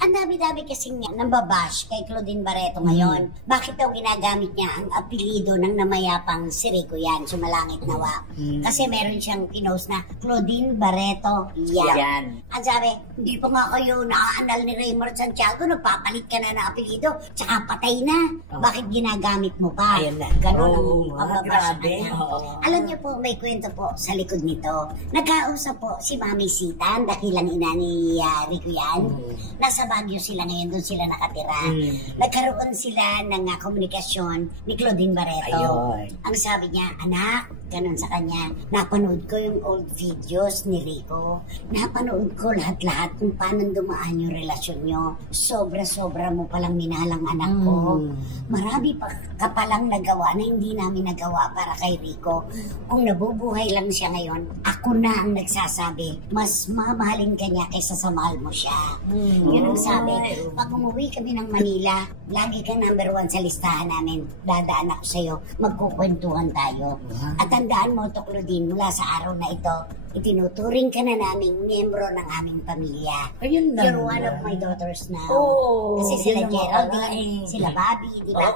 Ang dami-dami kasing nambabash kay Claudine Barreto ngayon. Bakit daw ginagamit niya ang apelido ng namayapang si Rico Yan, Sumalangit Nawa? Kasi meron siyang pinost na Claudine Barreto Yan. Ang sabi, hindi pa nga kayo naaanal ni Raymond Santiago, nagpapalit ka na ng apelido, tsaka patay na. Bakit ginagamit mo pa? Ganon ang pagbabash niya. Alam niyo po, may kwento po sa likod nito. Nagkausap po si Mami Sita, ang dakilang ina ni Rico Yan. Nasa Baguio sila ngayon, doon sila nakatira. Nagkaroon sila ng komunikasyon ni Claudine Barreto. Ang sabi niya, anak, ganun sa kanya, napanood ko yung old videos ni Rico. Napanood ko lahat-lahat kung paano dumaan yung relasyon nyo. Sobra-sobra mo palang minalang anak ko. Marami pa ka palang nagawa na hindi namin nagawa para kay Rico. Kung nabubuhay lang siya ngayon, ako na ang nagsasabi, mas mamahalin ka niya kaysa sa mahal mo siya. Yun ang sabi. Pag umuwi kami ng Manila, lagi ka number 1 sa listahan namin. Dadaan ako sa'yo, magkukwentuhan tayo. At tandaan mo, Claudine, mula sa araw na ito, itinuturing ka na naming miyembro ng aming pamilya. Ayun na. You're one of my daughters now. Kasi sila yun Geraldine, sila Bobby, di ba?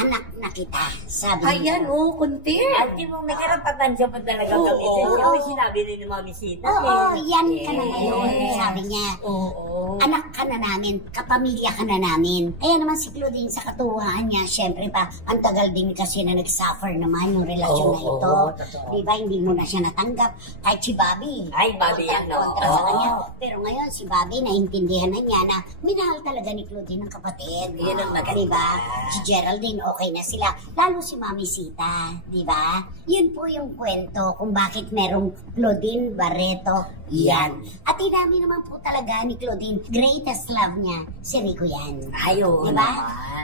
Anak na kita, sabi niya. Ayan, kunti. At di mo may karapatan siya pa talaga gamitin. Yung sinabi rin ni Mami Sita. Yan ka na ngayon, sabi niya. Anak ka na namin, kapamilya ka na namin. Kaya naman si Claudine sa katuwaan niya, syempre pa, ang tagal din kasi na nag-suffer naman yung relasyon na ito. Di ba, hindi mo na siya natanggap. Kahit si Bobby. Ay, Bobby yan, no? Kontra sa kanya. Pero ngayon, si Bobby, naintindihan na niya na minahal talaga ni Claudine ang kapatid. Yun ang maganda. Diba? Si Geraldine, okay na sila. Lalo si Mami Sita. Diba? Yun po yung kwento kung bakit merong Claudine Barreto Yan. At inami naman po talaga ni Claudine, greatest love niya, si Rico Yan. Ayun. Diba?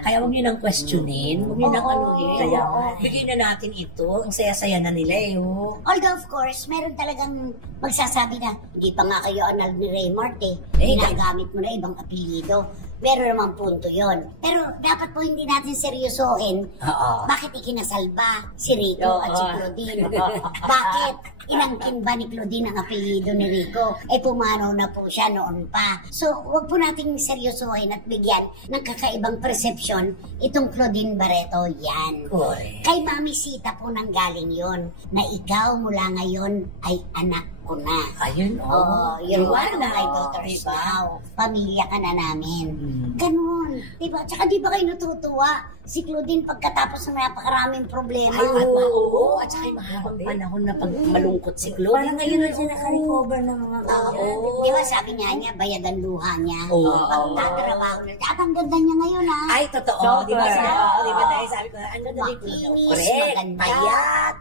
Kaya huwag niyo nang questionin. Huwag niyo nang Kaya, bigyan na natin ito. Ang saya-saya na nila Although of course, meron talagang magsasabi na, hindi pa nga kayo anal ni Raymond ginagamit mo na ibang apelido. Meron naman punto yon. Pero dapat po hindi natin seryosohin. Bakit ikinasal ba si Rico at si Claudine? Bakit inangkin ba ni Claudine ang apelido ni Rico? Pumanaw na po siya noon pa. So, huwag po nating seryosohin at bigyan ng kakaibang persepsyon itong Claudine Barreto Yan. Kay Mami Sita po nanggaling yon na ikaw mula ngayon ay anak ko na. Ayun, you're one of my daughters now. Pamilya ka na namin. Ganun. Diba? Tsaka di ba kayo natutuwa? Si Claudine pagkatapos ng napakaraming problema. At saka yung mahabang panahon na pag malungkot si Claudine. Parang ngayon na siya naka-recover ng mga Di ba sabi niya, bayagan luha niya. Pagtatrabaho na. At ang ganda niya ngayon, ha? Ay, totoo. Di ba tayo sabi ko, ang ganda ni Claudine. Makinis, Correct. maganda. Payat.